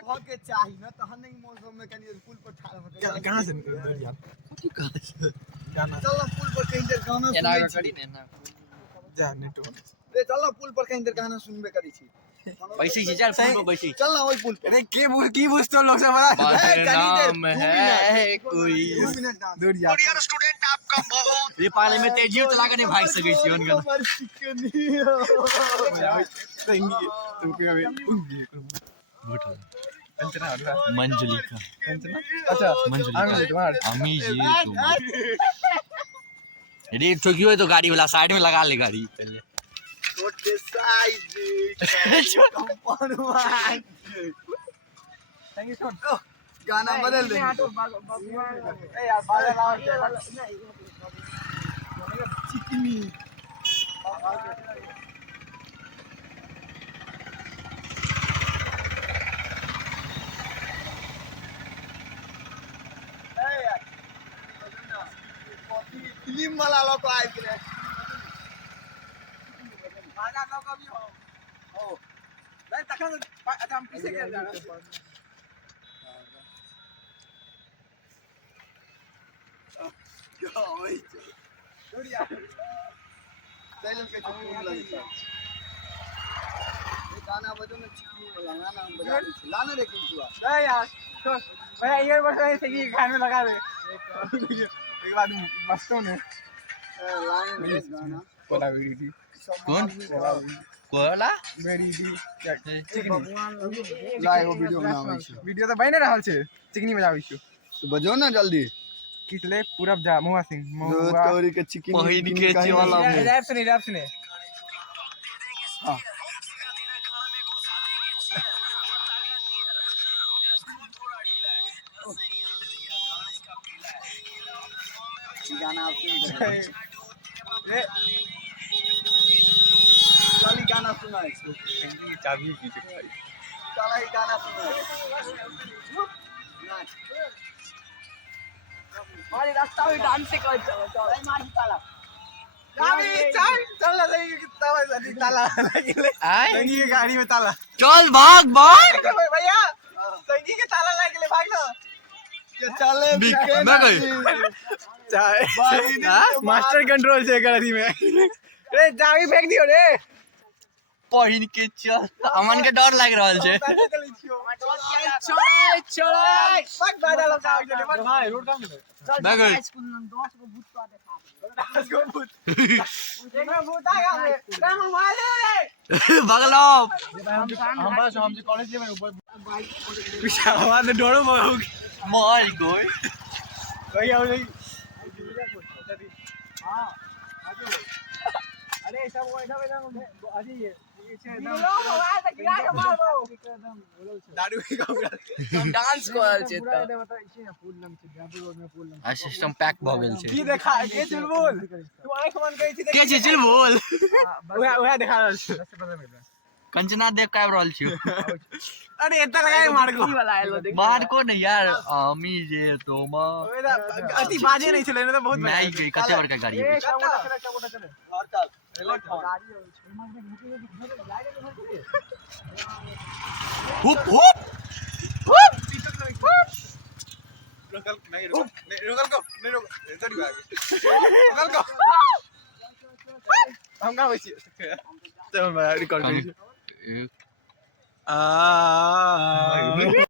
के चाहिए ना तो हन नहीं मौसम में कहीं पुल पर ठाड़ हो कहां से निकल यार गाना चल पुल पर कहीं देर गाना एना सुन करी ने ना जा नेटो रे चल ना पुल पर कहीं देर गाना सुनबे करी छी बैसी छी चल पुल पर बैसी चल ना ओई पुल पर अरे की बुझतो लोग से बड़ा नाम है कोई 2 मिनट डांस दूर जा स्टूडेंट आपका बहुत ये पाले में तेजी तो लागे नहीं भाग सकै छी उनका तो पे कंचना मंजुलिका कंचना अच्छा मंजुलिका अमी जी तुम रे ठोकी हो तो गाड़ी वाला साइड में लगा ले गाड़ी पहले छोटे साइज गाना बदल दे ए यार बादल चिकनी फिल्म वाला लोग आए थे गाना लोग भी हो नहीं तखन अच्छा हम पीछे के जा रहे क्या भाई छोड़िया चलो के चुप लगी ये गाना बजो ना चिकनी वाला गाना हम बजा लाना रे किंतु नहीं यार छोड़ भैया ईयरबड्स ऐसे की कान में लगा दे एक बार मस्तों ने लाइन में गाना कोला वीडियो कौन कोला वीडियो चिकनी लाइव वीडियो बनावे छी वीडियो तो बन रहल छै चिकनी बजाबै छी तो बजो ना जल्दी किसले पूरब जा मुआ सिंह जोत कौरी के चिकनी पहिन के चला रैप सुने हां गाना आप सुन ए चली गाना सुना इसको चाबी की भाई चला ही गाना सुना मारी रास्ता में डांस कर चल मारी ताला गाड़ी चल लगी कितना भाई ताला लगे संगी के गाड़ी में ताला चल भाग भाग भैया संगी के ताला लगे भाग ना चले मैं गई चाय मास्टर कंट्रोल से गाड़ी में रे चाबी फेंक दियो रे पहिन के चल अमन के डर लाग रहल छै छोड़ाई छोड़ाई भाग दादा लोग आ गए भाई रोड काम चल मैं गई 10 को भूत का देखा 10 को भूत देखो भूत आ गया रे राम मारे रे भगलो हम बस हमसे कॉलेज में ऊपर पीछे आवाज डरो मार गोई भैया हो गई हां अरे सब वैसा अजी ये दारू की काम डांस करल छै आ सिस्टम पैक भ गेल छै की देखा के चुलबुल तू आंख बंद करै छी के छै चुलबुल ओहे देखा रहल छै कंचना देख के आबि रहल छियो अरे एता लगाए मारको मारको नहीं यार अमी जे तो मा अति बाजे नहीं चले तो बहुत नहीं गई कते बड़का गाड़ी है हुप हुप रुकल नहीं रुकल को नहीं रुक इधर ही रुकल को हम कहां बैठे चल मैं रिकॉर्ड करी आ